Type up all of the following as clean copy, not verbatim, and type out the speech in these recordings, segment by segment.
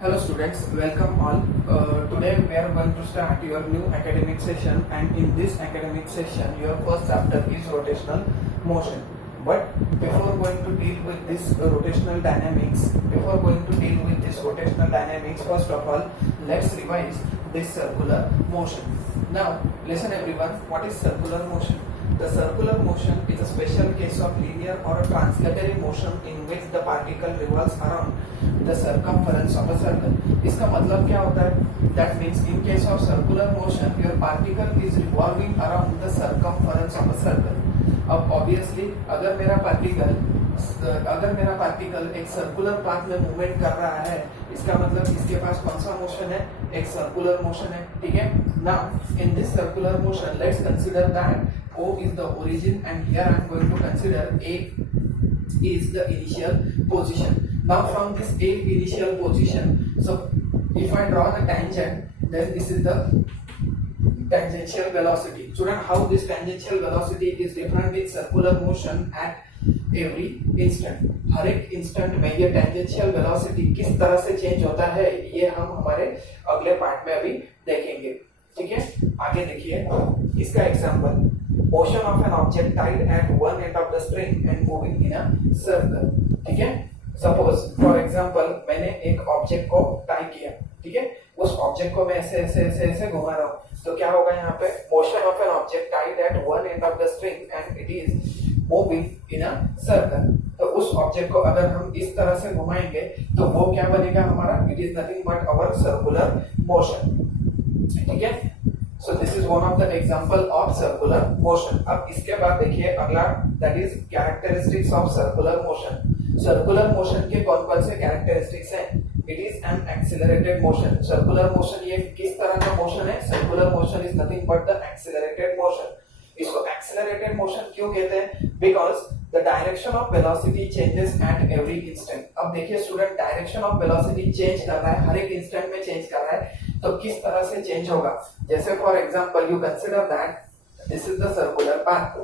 Hello students, welcome all. Today we are going to start your new academic session, and in this academic session your first chapter is rotational motion. But before going to deal with this rotational dynamics, first of all let's revise this circular motion. Now listen everyone, what is circular motion? The circular motion is a special case of linear or translatory motion in which the particle revolves around the circumference of a circle. इसका मतलब क्या होता है? That means in case of circular motion, your particle is revolving around the circumference of a circle. अब obviously अगर मेरा particle एक circular path में मूवमेंट कर रहा है, इसका मतलब इसके पास कौन सा मोशन है? एक सर्कुलर मोशन है, ठीक है? Now in this circular motion, let's consider that O is the origin, and here I am going to consider A is the initial position. Now from this A initial position, so if I draw the tangent, then this is the tangential velocity. Student, how this tangential velocity is different in circular motion at every instant. हर एक instant में ये tangential velocity किस तरह से change होता है, ये हम हमारे अगले पार्ट में अभी देखेंगे, ठीक है? आगे देखिए इसका example, motion of an object tied at one end of the string and moving in a circle, ठीक है? सपोज फॉर एग्जांपल मैंने एक ऑब्जेक्ट को टाई किया, ठीक है? उस ऑब्जेक्ट को मैं ऐसे घुमा रहा हूँ, तो क्या होगा यहाँ पे? Motion of an object tied at one end of the string and it is moving in a circle. तो उस ऑब्जेक्ट को अगर हम इस तरह से घुमाएंगे तो वो क्या बनेगा हमारा? It is nothing but our circular motion, ठीक है? So this is one of the example of circular motion. अब इसके बाद देखिए अगला, that is characteristics of circular motion. Circular motion के कौन-कौन से characteristics हैं? It is an accelerated motion. Circular motion ये किस तरह का motion है? Circular motion is nothing but the accelerated motion. इसको accelerated motion क्यों कहते हैं? Because the direction of velocity changes at every instant. अब देखिए student, direction of velocity change कर रहा है, हर एक इंस्टेंट में चेंज कर रहा है, तो किस तरह से चेंज होगा? जैसे for example you consider that this is the circular path.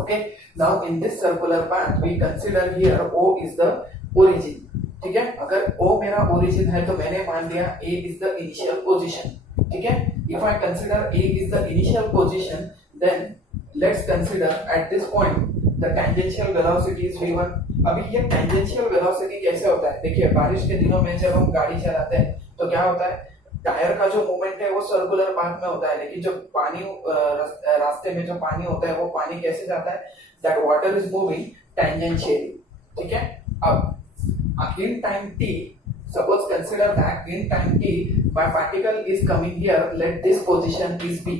Okay, now in this circular path we consider here O is the origin, ठीक है? अगर O मेरा ओरिजिन है तो मैंने मान लिया A is the initial position, ठीक है? If I consider A is the initial position, then let's consider at this point the tangential velocity is v1. अभी ये टेंजेंशियल वेलोसिटी कैसे होता है? देखिए बारिश के दिनों में जब हम गाड़ी चलाते हैं तो क्या होता है? टायर का जो मूवमेंट है वो सर्कुलर पाथ में होता है, लेकिन जो पानी रास्ते में जो पानी होता है वो पानी कैसे जाता है? That water is moving tangentially, ठीक है? अब in time t, suppose consider that in time t my particle is coming here, let this position is b.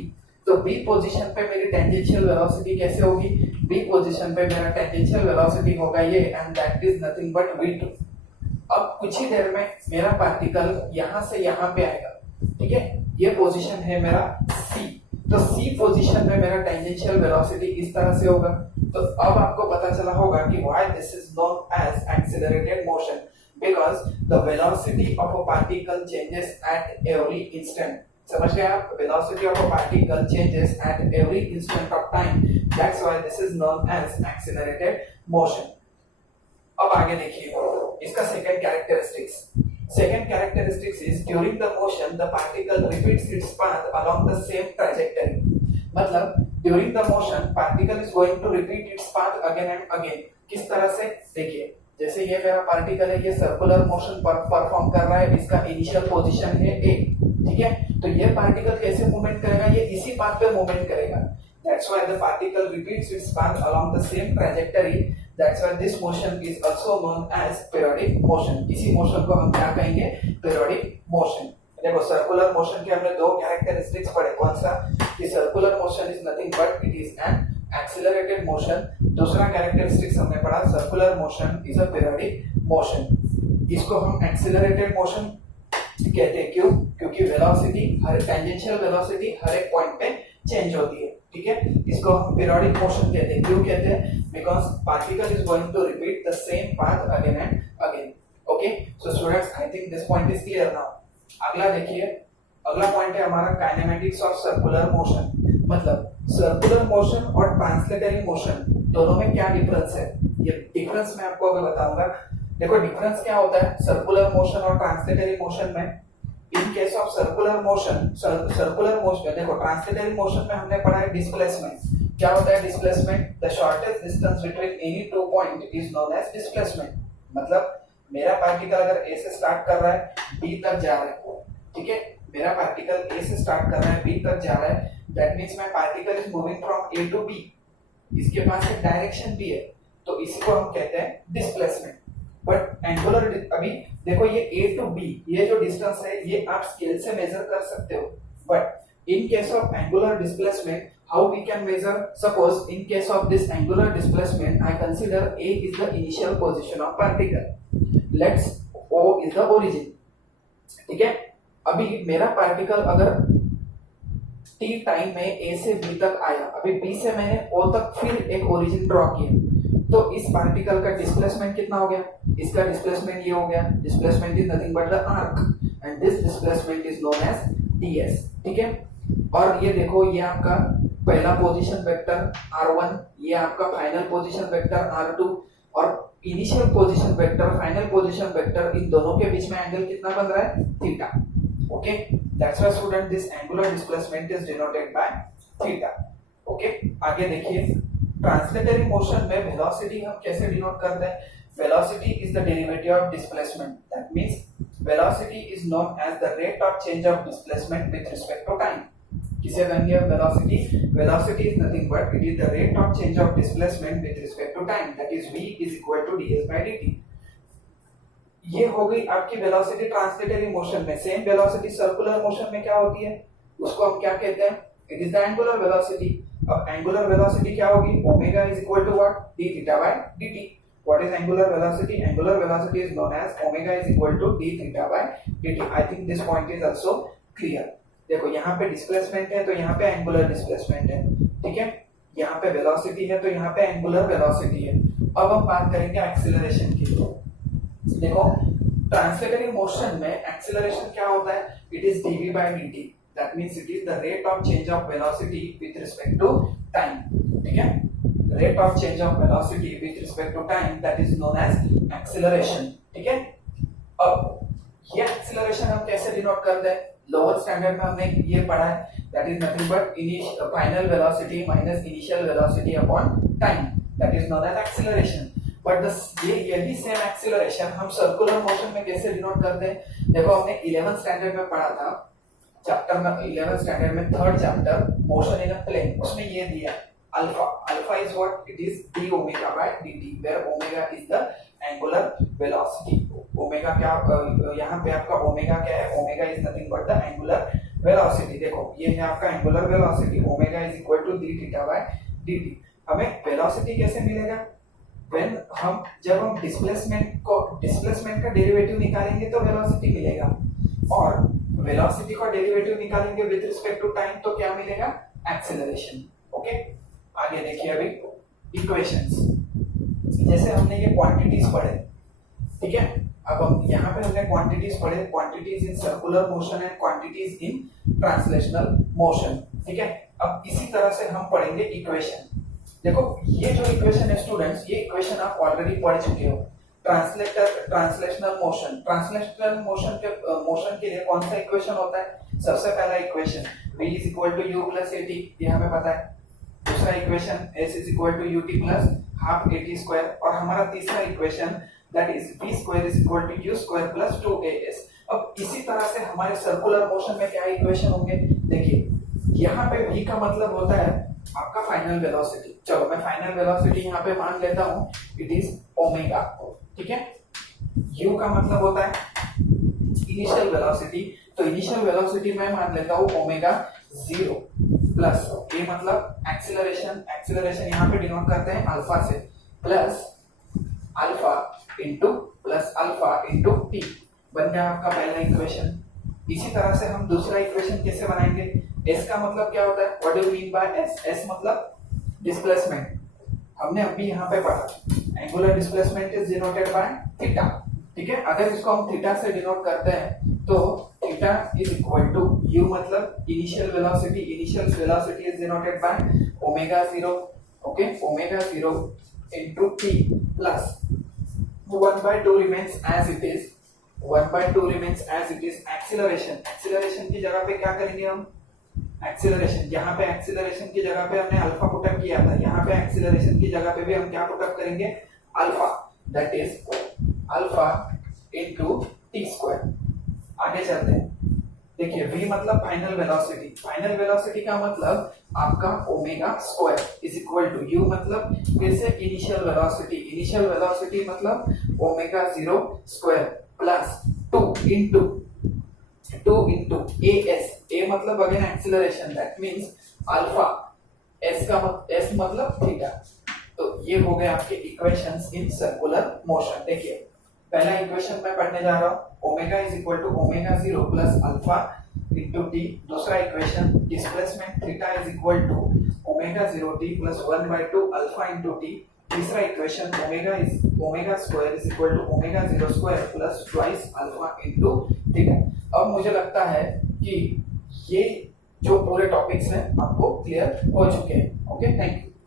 तो b पोजीशन पे मेरी टेंजेंशियल वेलोसिटी कैसे होगी? b पोजीशन पे मेरा टेंजेंशियल वेलोसिटी होगा ये, and that is nothing but v2. अब कुछ ही देर में मेरा पार्टिकल यहाँ से यहाँ पे आएगा, ठीक है? ये पोजीशन है मेरा C. तो C पोजीशन में मेरा टेंजेंशियल वेलोसिटी इस तरह से होगा. तो अब आपको पता चला होगा कि why this is known as accelerated motion, because the velocity of a particle changes at every instant. समझ गए आप? Velocity of a particle changes at every instant of time. That's why this is known as accelerated motion. अब आगे देखिए इसका second characteristics is during the motion the particle repeats its path along the same trajectory. मतलब during the motion particle is going to repeat its path again and again. किस तरह से? देखिए जैसे ये मेरा पार्टिकल है, ये सर्कुलर मोशन परफॉर्म कर रहा है, इसका इनिशियल पोजीशन है A, ठीक है? तो ये पार्टिकल कैसे मूवमेंट करेगा? ये इसी पाथ पे मूवमेंट करेगा. That's why the particle repeats its path along the same trajectory. That's why this motion is also known as periodic motion. इसी मोशन को हम क्या कहेंगे? periodic motion. देखो सर्कुलर मोशन के हमने दो कैरेक्टरिस्टिक्स पढ़े. कौन सा? कि circular motion is nothing but it is an accelerated motion. दूसरा कैरेक्टरिस्टिक्स हमने पढ़ा circular motion is a periodic motion. इसको हम एक्सीलरेटेड मोशन कहते हैं. क्यों? क्योंकि वेलोसिटी, हर टेंजेंशियल वेलोसिटी हर एक पॉइंट पे चेंज होती है, ठीक है? इसको हम पीरियोडिक मोशन कहते हैं. क्यों कहते हैं? Because particle is going to repeat the same path again and again. Okay, so students I think this point is clear now. अगला देखिए, अगला पॉइंट है हमारा काइनेमेटिक्स ऑफ सर्कुलर मोशन. मतलब सर्कुलर मोशन और ट्रांसलेटरी मोशन दोनों में क्या डिफरेंस है? ये डिफरेंस मैं आपको अभी बताऊंगा. देखो डिफरेंस क्या होता है सर्कुलर मोशन और ट्रांसलेटरी मोशन में। In case of circular motion देखो ट्रांसलेटरी मोशन में हमने पढ़ा है डिस्प्लेसमेंट। क्या होता है displacement? The shortest distance between any two point is known as displacement. मतलब मेरा पार्टिकल अगर ए से स्टार्ट कर रहा है बी तक जा रहा है, ठीक है, मेरा पार्टिकल ए से स्टार्ट कर रहा है बी तक जा रहा है, that means my particle is moving from A to B, इसके पास एक डायरेक्शन भी है, तो इसी को हम कहते हैं डिस्प्लेसमेंट। बट एंगुलर अभी देखो ये ए टू बी ये जो डिस्टेंस है ये आप स्केल से मेजर कर सकते हो, but in case of angular displacement how we can measure? Suppose in case of this angular displacement I consider A is the initial position of particle, let's O is the origin, ठीक है। अभी मेरा particle अगर T time में ए से B तक आया, अभी बी से मैंने ओ तक फिर एक ओरिजिन ड्रॉ किया, तो इस पार्टिकल का डिस्प्लेसमेंट कितना हो गया? इसका डिस्प्लेसमेंट ये हो गया, displacement is nothing but the arc and this displacement is known as ds, ठीक है। और ये देखो ये आपका पहला पोजीशन वेक्टर r1, ये आपका फाइनल पोजीशन वेक्टर r2 और initial position vector final position vector, इन दोनों के बीच में एंगल कितना बन रहा है? Theta. Okay, that's why student this angular displacement is denoted by theta. Okay, आगे देखिए ट्रांसलेटरी मोशन में वेलोसिटी हम कैसे डिनोट करते हैं? Velocity is the derivative of displacement, that means velocity is known as the rate of change of displacement with respect to time. किसे कहेंगे velocity? Velocity is nothing but it is the rate of change of displacement with respect to time, that is v is equal to ds by dt। ये हो गई आपकी velocity translatory motion में। Same velocity circular motion में क्या होती है उसको हम क्या कहते हैं? It is the angular velocity. अब एंगुलर वेलोसिटी क्या होगी? Omega is equal to what? d theta by dt। What is angular velocity? Angular velocity is known as omega is equal to d theta by dt। I think this point is also clear. देखो यहाँ पे displacement है तो यहाँ पे angular displacement है, ठीक है। यहाँ पे वेलोसिटी है तो यहाँ पे एंगुलर वेलोसिटी है। अब हम बात करेंगे एक्सीलरेशन की। देखो ट्रांसलेटरी मोशन में एक्सीलरेशन क्या होता है? It is dv by dt, that means it is the rate of change of velocity with respect to time, ठीक है। Rate of change of velocity with respect to time that is known as acceleration, ठीक है। अब ये acceleration हम कैसे denote करते हैं? लोअर स्टैंडर्ड में हमने ये पढ़ा है, that is nothing but final velocity minus initial velocity upon time, that is known as acceleration. But यही सेम एक्सीलरेशन हम सर्कुलर मोशन में कैसे डिनोट करते हैं? देखो हमने 11th स्टैंडर्ड में पढ़ा था, चैप्टर में 11th स्टैंडर्ड में third chapter motion in a plane, उसमें ये दिया alpha. Alpha is what? It is d omega by dt, where omega is the angular velocity. Omega क्या यहाँ पे आपका ओमेगा क्या है? Omega is nothing but the angular velocity. देखो ये है आपका angular velocity, omega is equal to d theta by dt। हमें वेलोसिटी कैसे मिलेगा? जब हम डिस्प्लेसमेंट का डेरिवेटिव निकालेंगे तो वेलोसिटी मिलेगा, और वेलोसिटी का डेरिवेटिव निकालेंगे विद रिस्पेक्ट टू टाइम तो क्या मिलेगा? एक्सीलरेशन। ओके, आगे देखिए अभी इक्वेशंस। जैसे हमने ये क्वांटिटीज पढ़े, ठीक है। अब हम यहाँ पे हमने क्वांटिटीज पढ़े, quantities in circular motion and quantities in translational motion, ठीक है। अब इसी तरह से हम पढ़ेंगे इक्वेशन। देखो ये जो इक्वेशन है स्टूडेंट्स, ये इक्वेशन आप ऑलरेडी पढ़ चुके हो। ट्रांसलेशनल मोशन के लिए कौन सा इक्वेशन होता है? सबसे पहला equation v is equal to u plus at, ये हमें पता है। दूसरा equation s is equal to ut plus half at square, और हमारा तीसरा equation that is v square is equal to u square plus 2as। अब इसी तरह से हमारे सर्कुलर मोशन में क्या इक्वेशन होंगे? देखिए यहाँ पे v का मतलब होता है आपका फाइनल वेलोसिटी। चलो मैं फाइनल वेलोसिटी यहाँ पे मान लेता हूँ, इट इज ओमेगा, ठीक है। u का मतलब होता है इनिशियल वेलोसिटी, तो इनिशियल वेलोसिटी मैं मान लेता हूँ ओमेगा 0 प्लस ये मतलब एक्सीलरेशन। एक्सीलरेशन यहाँ पे डिनोट करते हैं अल्फा से, प्लस अल्फा इंटू टी, बन गया आपका पहला इक्वेशन। इसी तरह से हम दूसरा इक्वेशन कैसे बनाएंगे? s का मतलब क्या होता है? What do you mean by s? s मतलब डिस्प्लेसमेंट, हमने अभी यहाँ पे पढ़ा angular displacement is denoted by theta, ठीक है। अगर इसको हम थीटा से डिनोट करते हैं तो theta is equal to u मतलब initial velocity is denoted by omega 0, okay, omega 0 into t plus 1/2 remains as it is. 1/2 remains as it is. Acceleration की जगह पे क्या करेंगे हम? एक्सीलरेशन, यहाँ पे एक्सीलरेशन की जगह पे हमने अल्फा पुटअप किया था, यहाँ पे एक्सीलरेशन की जगह पे भी हम क्या पुटअप करेंगे? Alpha, that is alpha into T square. आगे चलते हैं। देखिए v मतलब फाइनल वेलोसिटी, फाइनल वेलोसिटी का मतलब आपका omega square is equal to u मतलब फिर से इनिशियल वेलोसिटी, इनिशियल वेलोसिटी मतलब omega 0 square plus 2 into as, a मतलब again acceleration, that means alpha, s मतलब थीटा। तो ये हो गए आपके इक्वेशंस इन सर्कुलर मोशन। देखिए पहला इक्वेशन मैं पढ़ने जा रहा हूँ, omega is equal to omega 0 plus alpha into T. दूसरा equation displacement theta is equal to omega 0 T plus 1/2 alpha into T. तीसरा equation omega square is equal to omega 0 square plus twice alpha into theta. अब मुझे लगता है कि ये जो पूरे टॉपिक्स हैं आपको क्लियर हो चुके हैं। Okay, thank you.